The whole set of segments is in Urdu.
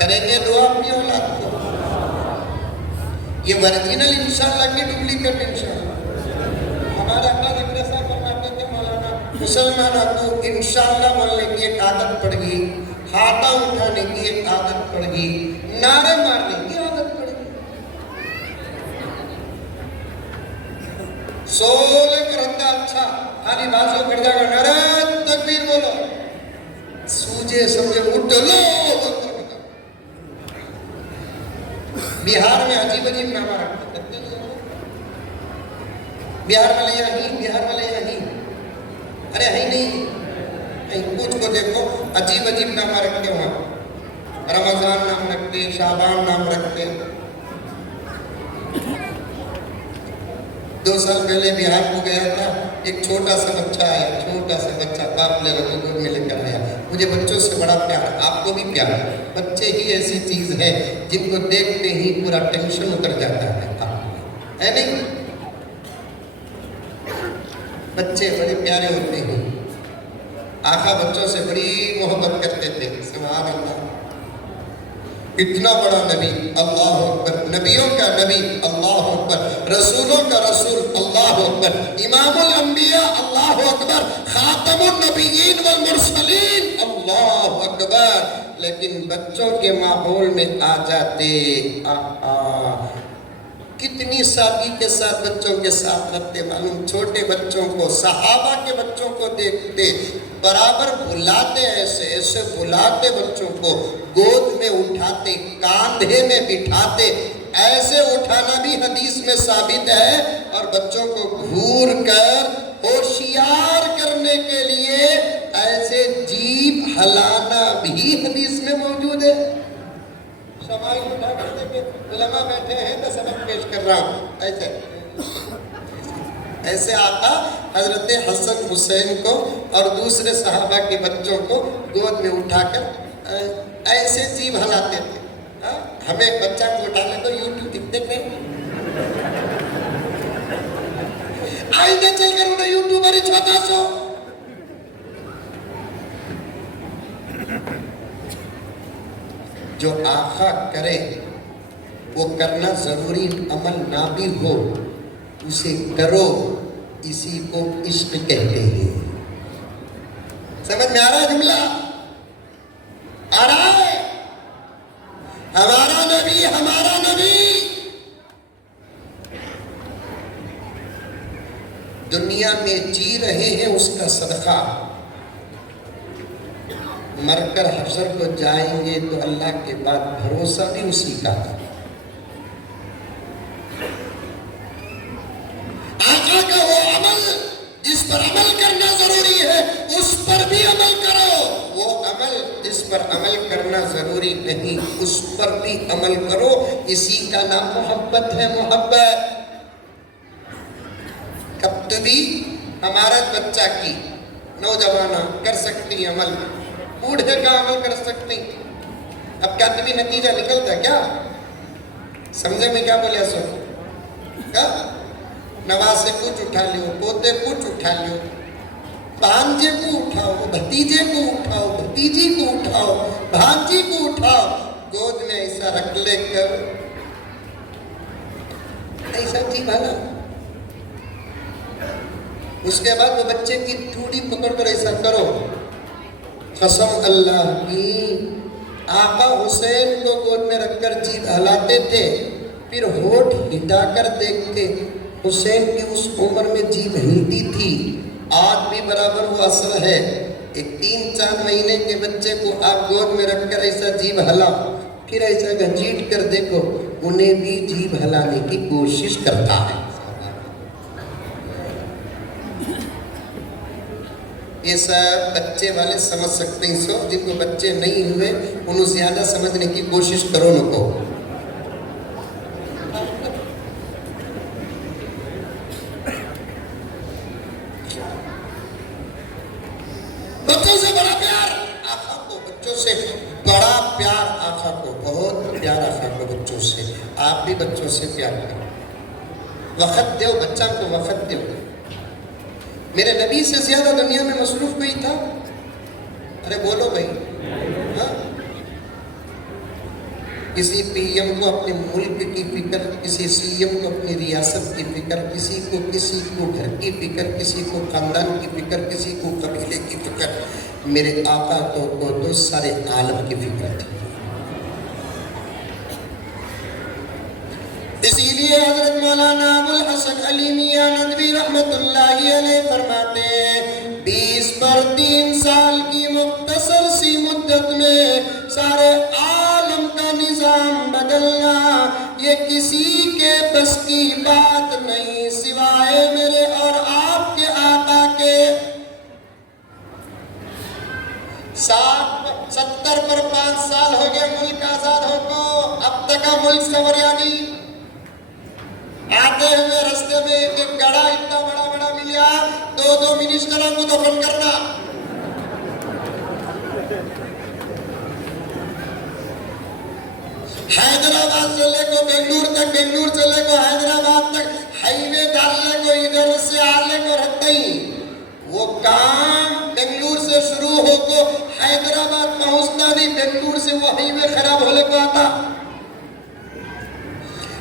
کریں گے دعا اپنی اولاد کو؟ یہ ورجنل انشاءاللہ کی ڈپلیکیٹ انشاءاللہ؟ ہمارا اپنا رکھنے صاحب فرماتے تھے مولانا مسلمانوں کو انشاءاللہ بولنے کی ایک عادت پڑ گئی، ہاتھا اٹھانے کی ایک عادت پڑ گئی، نعرے مارنے کی عادت پڑ گئی۔ سولے کو رکھتا اچھا خالی بازو کر جائے گا نعرہ تکبیر بولو، سوجے سمجھے اٹھ لو۔ بہار میں عجیب عجیب نامہ رکھتے ہیں، بہار والے یہاں بہار والے یہاں، ارے ہے نہیں، کچھ کو دیکھو عجیب عجیب نامہ رکھتے وہاں، رمضان نام رکھتے، شعبان نام رکھتے۔ 2 سال پہلے بہار کو گیا تھا، ایک چھوٹا سا بچہ آیا، چھوٹا سا بچہ قافلے رکھو گود میں لے کر آیا۔ مجھے بچوں سے بڑا پیار، آپ کو بھی پیار، بچے ہی ایسی چیز ہے جن کو دیکھتے ہی پورا ٹینشن اتر جاتا ہے نہیں؟ بچے بڑے پیارے ہوتے ہیں، آقا بچوں سے بڑی محبت کرتے تھے، سبحان اللہ۔ اتنا بڑا نبی، اللہ اکبر، نبیوں کا نبی، اللہ اکبر، رسولوں کا رسول، اللہ اکبر، امام الانبیاء، اللہ اکبر، خاتم النبیین والمرسلین، اللہ اکبر، لیکن بچوں کے ماحول میں آ جاتے، کتنی سادگی کے ساتھ بچوں کے ساتھ رکھتے، معلوم چھوٹے بچوں کو، صحابہ کے بچوں کو دیکھتے، برابر بلاتے، ایسے بلاتے، بچوں کو گود میں اٹھاتے، کاندھے میں بٹھاتے، ایسے اٹھانا بھی حدیث میں ثابت ہے، اور بچوں کو گھور کر ہوشیار کرنے کے لیے ایسے جیب ہلانا بھی حدیث میں موجود ہے۔ سمائی اٹھا کر دیکھیں، علماء بیٹھے ہیں تو سبق پیش کر رہا ہوں، ایسے آقا حضرت حسن حسین کو اور دوسرے صحابہ کے بچوں کو گود میں اٹھا کر ایسے جیب ہلاتے تھے۔ ہمیں بچہ کو اٹھانے تو یوٹیوب دکھتے تھے، آئندہ چل کر انہیں یوٹیوبر ہی چھوٹا سو۔ جو آقا کرے وہ کرنا ضروری، عمل نہ بھی ہو اسے کرو، اسی کو عشق کہتے ہیں۔ سمجھ میں آ رہا ہے جملہ؟ آ رہا ہے؟ ہمارا نبی، ہمارا نبی دنیا میں جی رہے ہیں، اس کا صدقہ، مر کر حشر کو جائیں گے تو اللہ کے بعد بھروسہ بھی اسی کا ہے۔ آقا کا وہ عمل جس پر عمل کرنا ضروری ہے اس پر بھی عمل کرو، وہ عمل جس پر عمل کرنا ضروری نہیں اس پر بھی عمل کرو، اسی کا نام محبت ہے، محبت۔ کبھی ہمارا بچہ کی نوجوانہ کر سکتی عمل، بوڑھے کا عمل کر سکتی، اب کیا تبھی نتیجہ نکلتا ہے کیا؟ سمجھے میں کیا بولیا سو؟ کیا؟ نواسے کچھ اٹھا لیو، پوتے کچھ اٹھا لیو، بھانجے کو اٹھاؤ، بھتیجے کو اٹھاؤ، بھتیجی کو اٹھاؤ، بھانجی کو اٹھاؤ، گود میں ایسا رکھ لے کر ایسا جی بھانا، اس کے بعد وہ بچے کی ٹھوڑی پکڑ کر ایسا کرو، قسم اللہ کی آقا حسین کو گود میں رکھ کر جیب ہلاتے تھے، پھر ہونٹ ہٹا کر دیکھتے، حسین کی اس عمر میں جیب ہلتی تھی، آج بھی برابر وہ اثر ہے۔ ایک 3-4 مہینے کے بچے کو آپ گود میں رکھ کر ایسا جیب ہلا، پھر ایسا گھچیٹ کر دیکھو، انہیں بھی جیب ہلانے کی کوشش کرتا ہے۔ یہ سب بچے والے سمجھ سکتے ہیں، سب جن کو بچے نہیں ہوئے انہوں زیادہ سمجھنے کی کوشش کرو نہ کو۔ بچوں سے بڑا پیار آقا کو، بچوں سے بڑا پیار آقا کو، بہت پیار آقا کو بچوں سے۔ آپ بھی بچوں سے پیار کرو، وقت دو بچہ کو، وقت دو۔ میرے نبی سے زیادہ دنیا میں مصروف کوئی تھا؟ ارے بولو بھائی، ہاں کسی پی ایم کو اپنے ملک کی فکر، کسی سی ایم کو اپنی ریاست کی فکر، کسی کو گھر کی فکر، کسی کو خاندان کی فکر، کسی کو قبیلے کی فکر. میرے آقا کو تو سارے عالم کی فکر تھی. اسی لیے حضرت مولانا ابو الحسن علی میاں ندوی رحمت اللہ علیہ فرماتے ہیں 20 پر 3 سال کی مختصر سی مدت میں سارے عالم کا نظام بدلنا یہ کسی کے بس کی بات نہیں سوائے میرے اور آپ کے آقا کے. 70 پر 5 سال ہو گئے ملک آزاد ہو کو، اب تک کا ملک سنوریا نہیں. آتے ہوئے رستے میں ایک گڑھا اتنا بڑا ملیا، 2 منسٹروں کو دفن کرنا. حیدرآباد سے لے کو بنگلور تک، بنگلور سے لے کو حیدرآباد تک ہائی وے ڈالنے کو ادھر سے آنے کو رہتے ہی وہ کام بنگلور سے شروع ہو کو حیدرآباد پہنچتا نہیں، بنگلور سے وہ ہائی وے خراب ہونے کو آتا.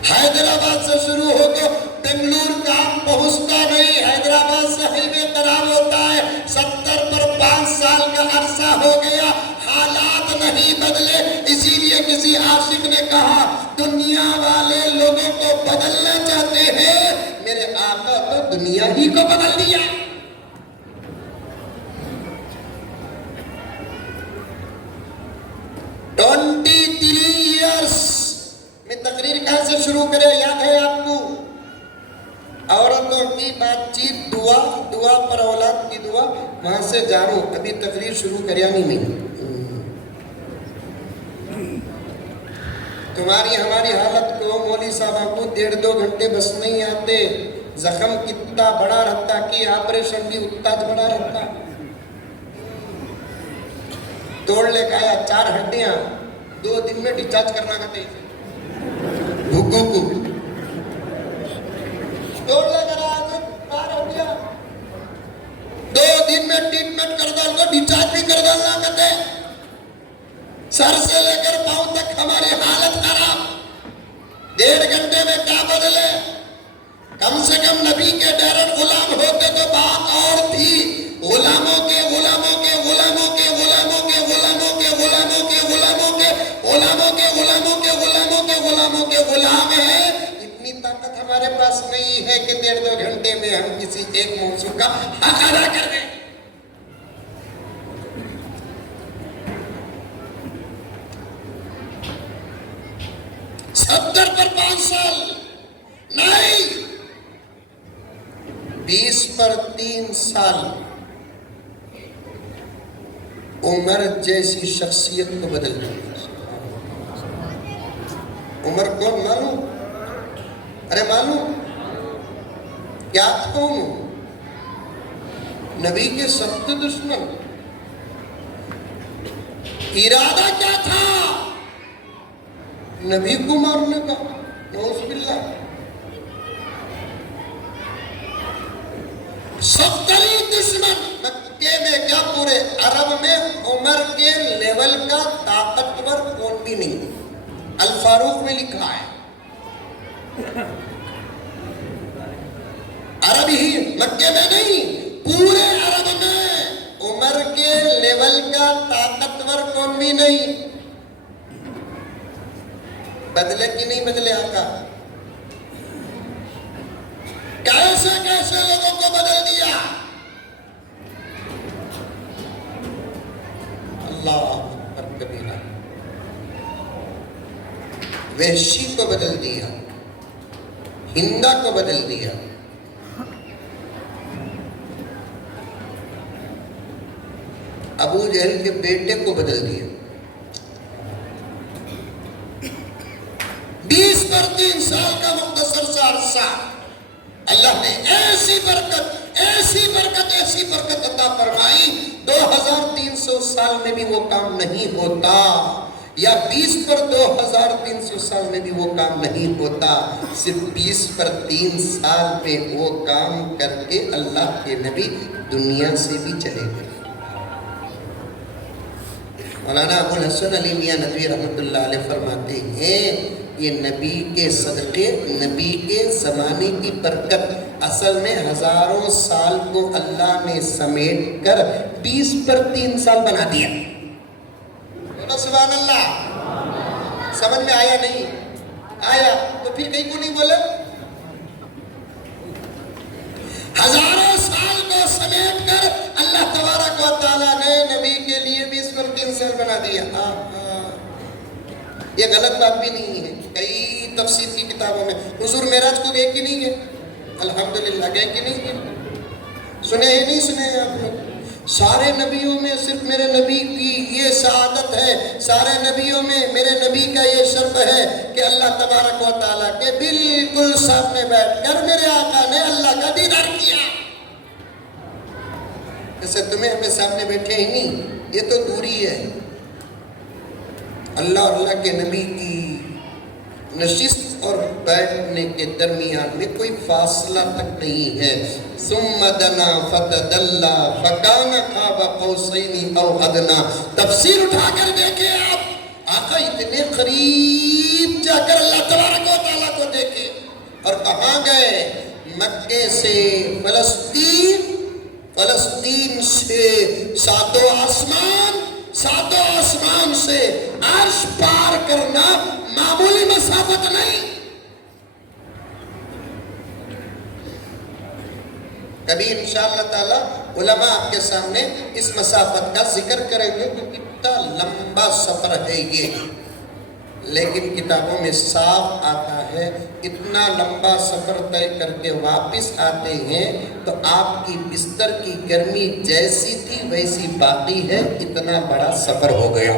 حیدرآباد سے شروع ہو کے بنگلور کام پہنچتا نہیں، حیدرآباد سے ہائی وے خراب ہوتا ہے. 70 پر 5 سال کا عرصہ ہو گیا، حالات نہیں بدلے. اسی لیے کسی عاشق نے کہا دنیا والے لوگوں کو بدلنا چاہتے ہیں، میرے آقا تو دنیا ہی کو بدل دیا. میں تقریر کہاں سے شروع کرے یاد ہے آپ کو؟ عورتوں کی بات چیت، دعا پر اولاد کی دعا، وہاں سے جانو. ابھی تقریر شروع کریا نہیں میں. تمہاری ہماری حالت کو مولوی صاحب کو 1.5-2 گھنٹے بس نہیں آتے. زخم کتنا بڑا رہتا کہ آپریشن بھی اتنا بڑا رہتا. توڑ لے کے آیا 4 ہڈیاں 2 دن میں ڈسچارج کرنا کہتے ہیں. بھگو کو توڑ لے کر آیا 4 ہڈیاں 2 دن میں ٹریٹمنٹ کر ڈال کو ڈسچارج بھی کر ڈالنا کہتے ہیں. سر سے لے کر پاؤں تک ہماری حالت خراب. 1.5 گھنٹے میں کیا بدلے؟ کم سے کم نبی کے ڈائریکٹ غلام ہوتے تو بات اور تھی. غلاموں کے غلاموں کے غلاموں کے غلاموں کے غلاموں کے غلاموں کے غلاموں کے غلاموں کے غلاموں کے غلاموں کے غلاموں کے غلام ہیں. اتنی طاقت ہمارے پاس نہیں ہے کہ 1.5-2 گھنٹے میں ہم کسی ایک موضوع کا حق ادا کر دیں. ستر پر 5 سال نہیں، 20 پر 3 سال عمر جیسی شخصیت کو بدل دیا. عمر کون معلوم؟ ارے معلوم کیا کون؟ نبی کے سخت دشمن. ارادہ کیا تھا؟ نبی کو مارنے کا. نعوذ باللہ. سخترین دشمن مکے میں کیا پورے عرب میں عمر کے لیول کا طاقتور کون بھی نہیں. الفاروق میں لکھا ہے عرب ہی مکے میں نہیں پورے عرب میں عمر کے لیول کا طاقتور کون بھی نہیں. بدلے کی نہیں بدلے آقا؟ کیسے کیسے لوگوں کو بدل دیا. اللہ اکبر کبیرہ. وحشی کو بدل دیا، ہندا کو بدل دیا. ابو جہل کے بیٹے کو بدل دیا. 20 پر 3 سال کا مختصر سا عرصہ اللہ نے ایسی برکت عطا فرمائی. 2300 سال میں بھی وہ کام نہیں ہوتا، یا 20 پر 2300 سال میں بھی وہ کام نہیں ہوتا. صرف 20 پر 3 سال میں وہ کام کر کے اللہ کے نبی دنیا سے بھی چلے گئے. مولانا ابو الحسن علی میاں ندوی رحمۃ اللہ علیہ فرماتے ہیں یہ نبی کے صدقے، نبی کے زمانے کی برکت، اصل میں ہزاروں سال کو اللہ نے سمیٹ کر 20 پر 3 سال بنا دیا. بولو سبحان اللہ. سمجھ میں آیا نہیں آیا تو پھر کہیں کو نہیں بولے. ہزاروں سال کو سمیٹ کر اللہ تبارک و تعالیٰ نے نبی کے لیے 20 پر 3 سال بنا دیا. یہ غلط بات بھی نہیں ہے. کئی تفسیر کی کتابوں میں حضور معراج کو گئے کہ نہیں گئے؟ الحمدللہ گئے کہ نہیں گئے؟ سنے ہیں نہیں سنے ہیں آپ لوگ؟ سارے نبیوں میں صرف میرے نبی کی یہ سعادت ہے، سارے نبیوں میں میرے نبی کا یہ شرف ہے کہ اللہ تبارک و تعالیٰ کے بالکل سامنے بیٹھ کر میرے آقا نے اللہ کا دیدار کیا. جیسے تمہیں ہمیں سامنے بیٹھے ہی نہیں، یہ تو دوری ہے. اللہ اور اللہ کے نبی کی نشست اور بیٹھنے کے درمیان میں کوئی فاصلہ تک نہیں ہے. ثم دنا فتدلى فكان قاب قوسين او ادنى. تفسیر اٹھا کر دیکھیں آپ، آقا اتنے قریب جا کر اللہ تبارک و تعالیٰ کو دیکھے. اور کہاں گئے؟ مکے سے فلسطین، فلسطین سے ساتوں آسمان، ساتوں آسمان سے عرش پار کرنا معمولی مسافت نہیں. کبھی انشاءاللہ تعالی علماء آپ کے سامنے اس مسافت کا ذکر کریں گے کہ کتنا لمبا سفر ہے یہ. لیکن کتابوں میں صاف آتا ہے اتنا لمبا سفر طے کر کے واپس آتے ہیں تو آپ کی بستر کی گرمی جیسی تھی ویسی باقی ہے. اتنا بڑا سفر ہو گیا.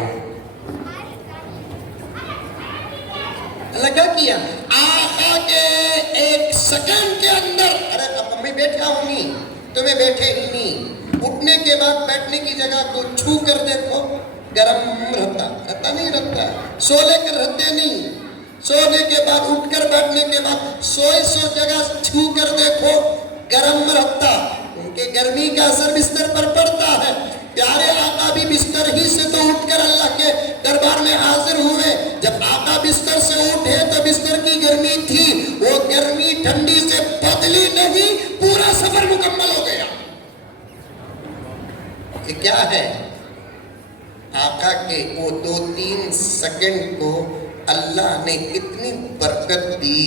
اللہ کیا کیا؟ آقا کے ایک سیکنڈ کے اندر، ارے اب میں بیٹھا ہوں نہیں، تمہیں بیٹھے ہی نہیں، اٹھنے کے بعد بیٹھنے کی جگہ کو چھو کر دیکھو، گرم رہتا نہیں رہتا. سو لے کر رہتے نہیں، سونے کے بعد اٹھ کر بیٹھنے کے بعد سو جگہ چھو کر دیکھو، گرم رہتا. ان کے گرمی کا اثر بستر پر پڑتا ہے. پیارے آقا بھی بستر ہی سے تو اٹھ کر اللہ کے دربار میں حاضر ہوئے. جب آقا بستر سے اٹھے تو بستر کی گرمی تھی، وہ گرمی ٹھنڈی سے بدلی نہیں، پورا سفر مکمل ہو گیا. یہ کیا ہے؟ آقا کے وہ 2-3 سیکنڈ کو اللہ نے اتنی برکت دی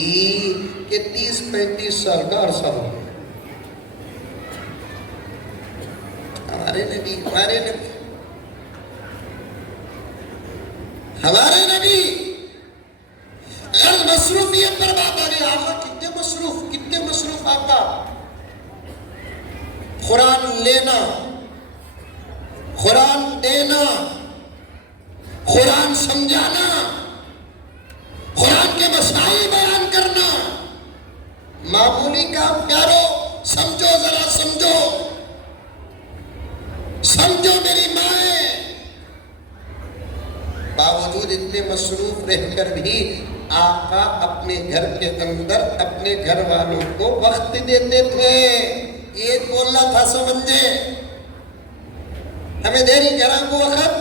کہ 30-35 سال کا عرصہ ہو. ہمارے نبی غرض مصروفیت پر بات آ رہی. آقا کتنے مصروف آقا. قرآن لینا، قرآن دینا، قرآن سمجھانا، قرآن کے مسائل بیان کرنا معمولی کام. پیارو سمجھو، ذرا سمجھو میری مائیں. باوجود اتنے مصروف رہ کر بھی آقا اپنے گھر کے اندر اپنے گھر والوں کو وقت دیتے تھے. یہ بولنا تھا سمجھے. ہمیں دیری گھراں کو وقت،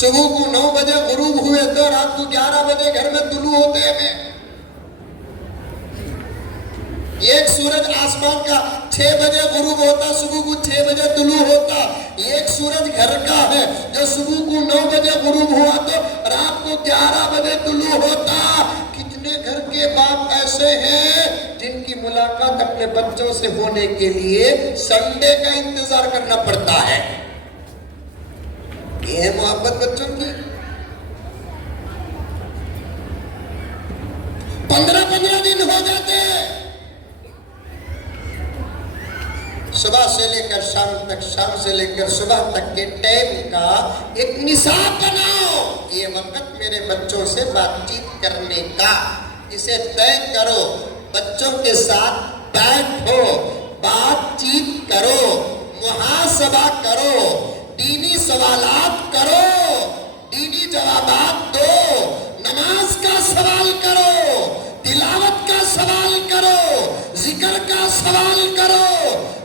صبح کو 9 بجے غروب ہوئے تو رات کو 11 بجے گھر میں طلوع ہوتے ہیں. ایک سورج آسمان کا 6 بجے غروب ہوتا، صبح کو 6 بجے طلوع ہوتا. ایک سورج گھر کا ہے جو صبح کو 9 بجے غروب ہوا تو رات کو 11 بجے طلوع ہوتا. کتنے گھر کے باپ ایسے ہیں جن کی ملاقات اپنے بچوں سے ہونے کے لیے سنڈے کا انتظار کرنا پڑتا ہے. یہ ہے محبت بچوں کی. 15 دن ہو جاتے ہیں. صبح سے لے کر شام تک، شام سے لے کر صبح تک کے ٹائم کا ایک نصاب بناؤ. یہ وقت میرے بچوں سے بات چیت کرنے کا، اسے طے کرو. بچوں کے ساتھ بیٹھو، بات چیت کرو، محاسبہ کرو، دینی سوالات کرو، دینی جوابات دو، نماز کا سوال کرو، تلاوت کا سوال کرو، ذکر کا سوال کرو،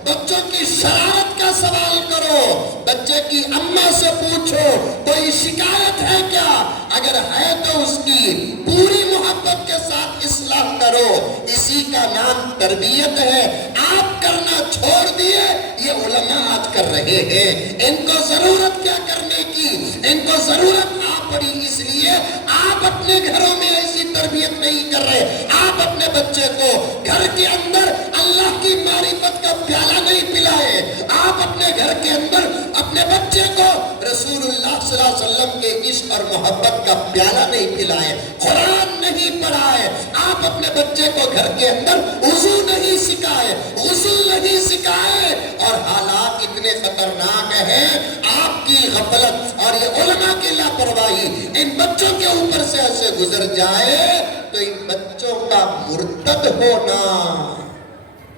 بچوں کی شرارت کا سوال کرو، بچے کی اماں سے پوچھو کوئی شکایت ہے کیا، اگر ہے تو اس کی پوری محبت کے ساتھ اصلاح کرو۔ اسی کا نام تربیت ہے۔ آپ کرنا چھوڑ دیے، یہ علماء آج کر رہے ہیں۔ ان کو ضرورت کیا کرنے کی، ان کو ضرورت آپ پڑی اس لیے آپ اپنے گھروں میں ایسی تربیت نہیں کر رہے۔ آپ اپنے بچے کو گھر کے اندر اللہ کی معرفت کا پیالہ نہیں پلائے، آپ اپنے گھر کے اندر اپنے بچے کو رسول اللہ صلی اللہ علیہ وسلم کے عشق اور محبت کا پیالہ نہیں پلائے، قرآن نہیں پڑھائے، آپ اپنے بچے کو گھر کے اندر وضو نہیں سکھائے، غسل نہیں سکھائے، اور حالات اتنے خطرناک ہیں، آپ کی غفلت اور یہ علماء کی لاپرواہی ان بچوں کے اوپر سے ایسے گزر جائے تو ان بچوں کا مرتد ہونا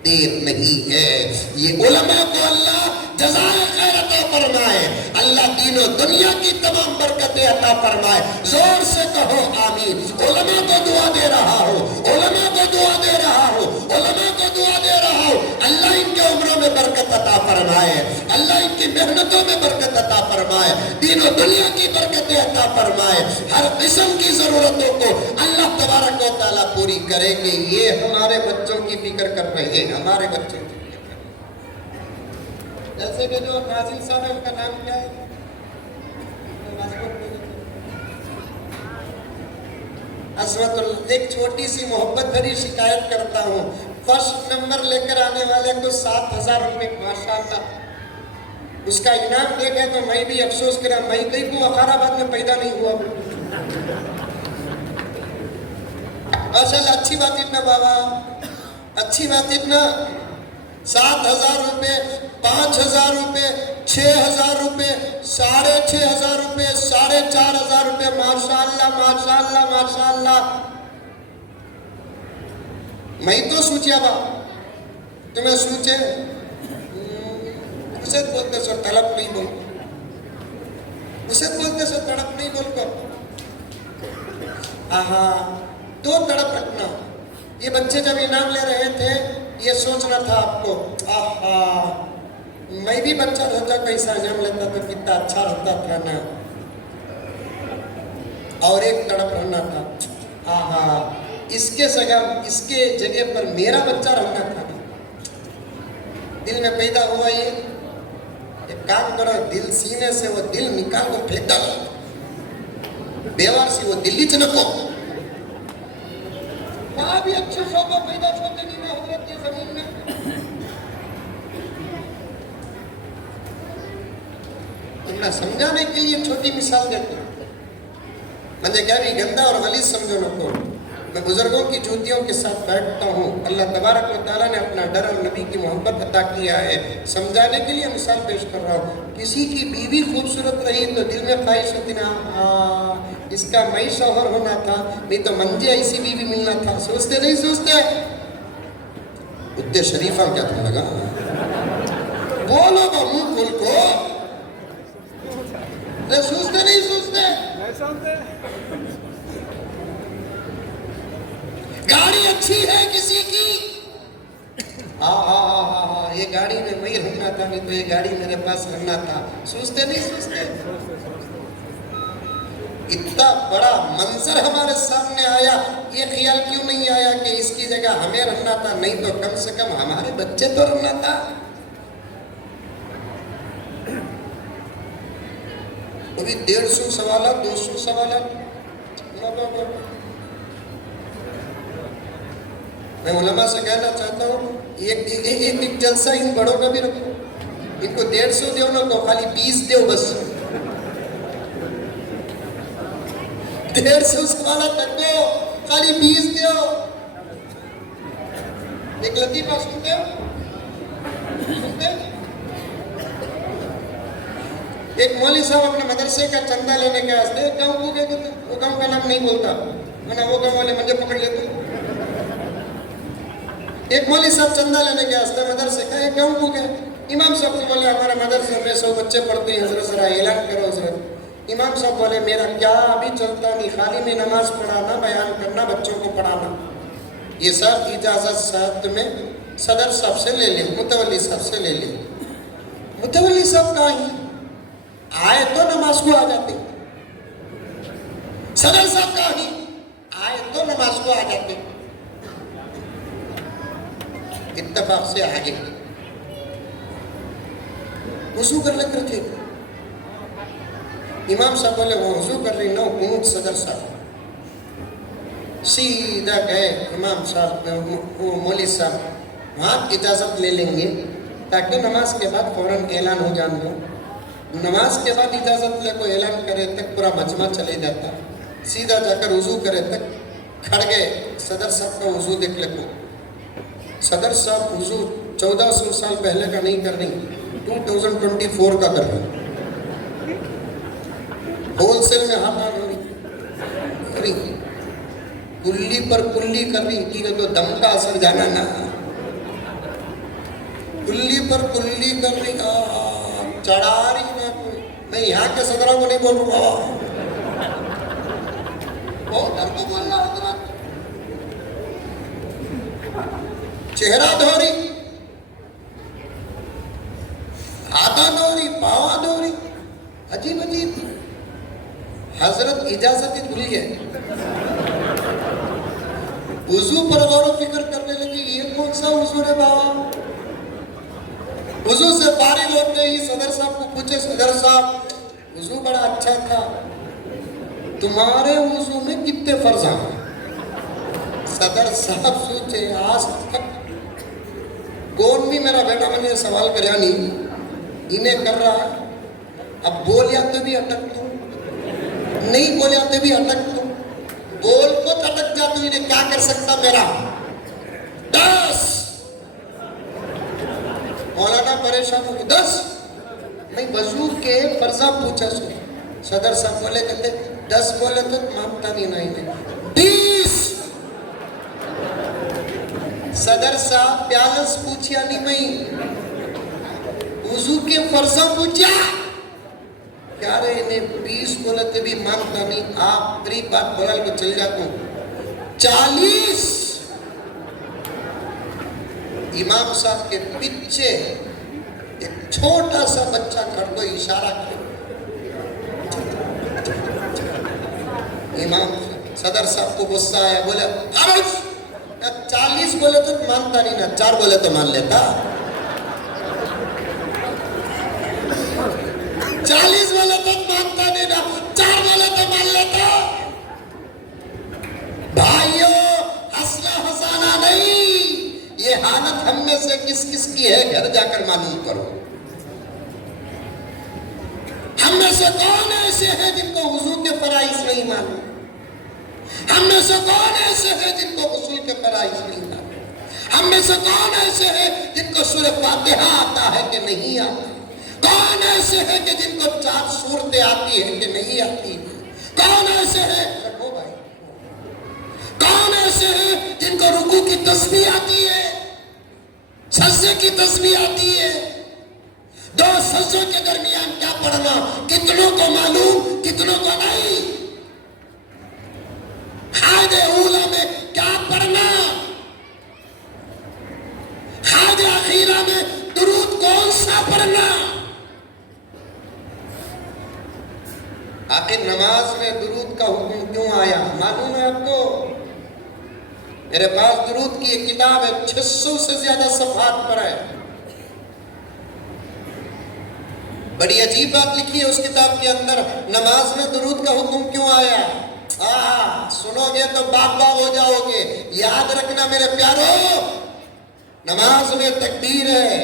دیر نہیں ہے۔ یہ علماء کو اللہ جزائے خیر عطا فرمائے، اللہ دین و دنیا کی تمام برکتیں عطا فرمائے۔ زور سے کہو آمین۔ علماء کو دعا دے رہا ہو، علماء کو دعا دے رہا ہو، علماء کو دعا دے رہا ہو، اللہ ان کے عمروں میں برکت عطا فرمائے، اللہ ان کی محنتوں میں برکت عطا فرمائے، دین و دنیا کی برکتیں عطا فرمائے، ہر قسم کی ضرورتوں کو اللہ تبارک و تعالیٰ پوری کرے کہ یہ ہمارے بچوں کی فکر کر رہے ہیں، ہمارے بچے کی فکر کر رہے ہیں۔ جیسے کہ جو ناظم صاحب ہے ان کا نام کیا ہے؟ عظمت اللہ۔ ایک چھوٹی سی محبت بھری شکایت کرتا ہوں، فرسٹ نمبر لے کر آنے والے کو 7,000 روپے، ماشاءاللہ۔ اس کا انعام دیکھے تو میں بھی افسوس کرا، میں کئی کو وقار آباد میں پیدا نہیں ہوا۔ ماشاءاللہ، اچھی بات اتنا بابا، اچھی بات اتنا۔ 7,000 روپے، 5,000 روپے، 6,000 روپے، 6,500 روپے، 4,500 روپے، ماشاءاللہ ماشاءاللہ ماشاءاللہ۔ میں تو سوچیا با تمہیں سوچے اسے بولتے سو طلب نہیں بول کر، اسے بولتے سو تڑپ نہیں بول کر، دو تڑپ رکھنا۔ یہ بچے جب انعام لے رہے تھے یہ سوچنا تھا آپ کو، میں بھی بچہ ہوتا کیسا انعام لیتا تو کتنا اچھا ہوتا تھا نا، اور ایک تڑپ رہنا تھا، اس کے جگہ پر میرا بچہ رہنا تھا نا۔ دل میں پیدا ہوا یہ، ایک کام کرو، دل سینے سے وہ دل نکال کو پھینک ڈالو، بیوار سے وہ دلی چنکو، وہاں بھی اچھے شعبہ پیدا چھوٹے نہیں میں حضرت کی زمین میں۔ تمہیں سمجھانے کے لیے چھوٹی مثال دیتا ہوں، مجھے کیا بھی گندہ اور غلیظ سمجھو نہ کو۔ میں بزرگوں کی جوتیوں کے ساتھ بیٹھتا ہوں، اللہ تبارک و تعالیٰ نے اپنا ڈر اور نبی کی محبت عطا کیا ہے، سمجھانے کے لیے مثال پیش کر رہا ہوں۔ کسی کی بیوی خوبصورت رہی تو دل میں خواہش ہوتی نا، اس کا میں شوہر ہونا تھا، نہیں تو منجے ایسی بیوی ملنا تھا۔ سوچتے نہیں سوچتے؟ اتنے شریفہ کیا تھا لگا، بولو گا منہ کھول کو، سوچتے نہیں سوچتے؟ گاڑی اچھی ہے کسی کی، یہ گاڑی میں وہی رہنا تھا، نہیں تو یہ گاڑی میرے پاس رہنا تھا۔ سوچتے نہیں سوچتے؟ اتنا بڑا منظر ہمارے سامنے آیا، یہ خیال کیوں نہیں آیا کہ اس کی جگہ ہمیں رہنا تھا، نہیں تو کم سے کم ہمارے بچے تو رہنا تھا۔ ابھی 150 سوالات 200 سوالات، میں علماء سے کہنا چاہتا ہوں ایک جلسہ ان بڑوں کا بھی رکھو، ان کو 150 دیو نہ تو خالی 20 دیو بس، 150 سوالات تک دو خالی 20 دیو۔ ایک لطیفہ سنتے ہو؟ سنتے؟ ایک مولوی صاحب اپنے مدرسے کا چندہ لینے کے واسطے گاؤں کو گئے تھے، وہ گاؤں کا نام نہیں بولتا، ورنہ وہ گاؤں والے مجھے پکڑ لیتے۔ ایک مولوی صاحب چندہ لینے کے واسطے مدرسے کا ایک گاؤں کو گئے، امام صاحب کو بولے ہمارے مدرسے میں 100 بچے پڑھتے ہیں حضرت، ذرا اعلان کرو حضرت۔ امام صاحب بولے میرا کیا ابھی چلتا نہیں، خالی میں نماز پڑھانا، بیان کرنا، بچوں کو پڑھانا، یہ سب اجازت ساتھ میں صدر صاحب سے لے لیں, متولی صاحب سے لے لیں. متولی صاحب کہاں ہی آئے تو نماز کو آ جاتے, صدر صاحب کہاں ہی آئے تو نماز کو آ جاتے. اتفاق سے آگے وضو کر لگ رہے تھے. امام صاحب بولے وہ وضو کر رہی, نو اونٹ صدر صاحب. سیدھا گئے امام صاحب, وہ مولوی صاحب وہاں اجازت لے لیں گے تاکہ نماز کے بعد فوراً اعلان ہو جان دو. نماز کے بعد اجازت لے کو اعلان کرے تک پورا مجمع چلے جاتا. سیدھا جا کر وضو کرے تک کھڑ گئے, صدر صاحب کا وضو دیکھ لے کو. صدر صاحب وضو 1400 سال پہلے کا نہیں کر رہی, 2024 کا کر رہی. ہول سیل میں ہاتھ ہو رہی, کلی پر کلی کر رہی تھی تو دم کا اثر جانا نا. کلی پر کلی کر رہی, چڑھا رہی نا. میں یہاں کے صدروں کو نہیں بول رہا, بہت ڈر کو بول رہا حضرت. چہرہ دھو رہی, ہاتھا دھو رہی, پاؤں دھو رہی, عجیب عجیب. حضرت اجازت ہی بھول گئے, وضو پر غور و فکر کرنے لگے, یہ کون سا وضو ہے بابا. وضو سے فارغ ہوتے ہی صدر صاحب کو پوچھے, صدر صاحب وضو بڑا اچھا تھا, تمہارے وضو میں کتنے فرض ہیں. صدر صاحب سوچے, آج تک کون بھی میرا بیٹا مجھے سوال کریا نہیں, انہیں کر رہا ہے. اب بول یا تو بھی اٹک دوں, نہیں بول یا تو بھی اٹک دوں. بول کو اٹک جا تو انہیں کیا کر سکتا میرا. 10 مولانا پریشان ہو گئے, 10 نہیں وضو کے فرضاں پوچھا سو. صدر صاحب بولے کہتے 10 بولے تو مانتا نہیں نا انہیں. 20 صدر صاحب 42 پوچھیا نہیں, میں وضو کے فرضاں پوچھا کیا رہے انہیں 20 بولے تو بھی مانتا نہیں. آپ قریب بات بولا کو چل جاتا ہوں. 40 امام صاحب کے پیچھے ایک چھوٹا سا بچہ کھڑ کو اشارہ کرے. امام صدر صاحب کو غصہ آیا, بولے 40 بولے تو مانتا نہیں نا, 4 بولے تو مان لیتا. 40 بولے تو مانتا نہیں نا, 4 بولے تو مان لیتا. بھائیو ہنسنا ہنسانا نہیں, یہ حالت ہم میں سے کس کس کی ہے گھر جا کر معلوم کرو. ہم میں سے کون ایسے ہیں جن کو وضو کے فرائض نہیں معلوم. ہم میں سے کون ایسے ہیں جن کو غسل کے فرائض نہیں معلوم. ہم میں سے کون ایسے ہیں جن کو سورہ فاتحہ آتا ہے کہ نہیں آتا. کون ایسے ہیں کہ جن کو 4 سورتیں آتی ہیں کہ نہیں آتی. کون ایسے ہیں, کون ایسے ہیں جن کو رکوع کی تسبیح آتی ہے, سجدے کی تسبیح آتی ہے. 2 سجدوں کے درمیان کیا پڑھنا کتنوں کو معلوم, کتنوں کو نہیں. حاج اولا میں کیا پڑھنا, حاج اخیرہ میں درود کون سا پڑھنا. آخر نماز میں درود کا حکم کیوں آیا معلوم ہے آپ کو. میرے پاس درود کی ایک کتاب ہے, 600 سے زیادہ صفحات پر ہے. بڑی عجیب بات لکھی ہے اس کتاب کے اندر, نماز میں درود کا حکم کیوں آیا. سنو گے تو باغ باغ ہو جاؤ گے. یاد رکھنا میرے پیارو, نماز میں تکبیر ہے,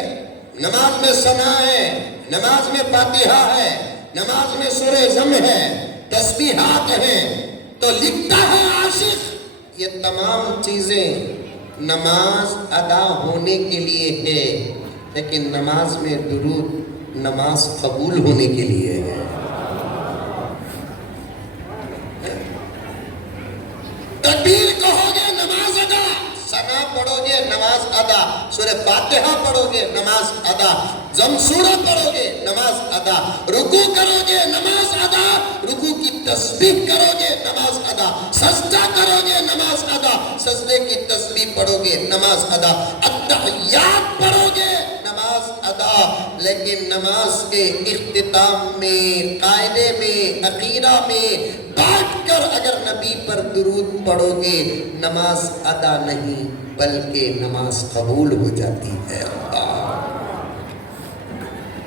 نماز میں ثنا ہے, نماز میں فاتحہ ہے, نماز میں سورہ زم ہے, تسبیحات ہیں. تو لکھتا ہے عاشق, یہ تمام چیزیں نماز ادا ہونے کے لیے ہے, لیکن نماز میں درود نماز قبول ہونے کے لیے ہے. تکبیر کہو گے نماز ادا, ثنا پڑھو گے نماز ادا, سورہ فاتحہ پڑھو گے نماز ادا, زم سورہ پڑھو گے نماز ادا, رکوع کرو گے نماز ادا, رکوع کی تسبیح کرو گے نماز ادا, سجدہ کرو گے نماز ادا, سجدے کی تسبیح پڑھو گے نماز ادا، اتحیات پڑھو گے نماز ادا، لیکن نماز کے اختتام میں، قاعدے میں، عقیدہ میں بیٹھ کر اگر نبی پر درود پڑھو گے نماز ادا نہیں بلکہ نماز قبول ہو جاتی ہے۔ اللہ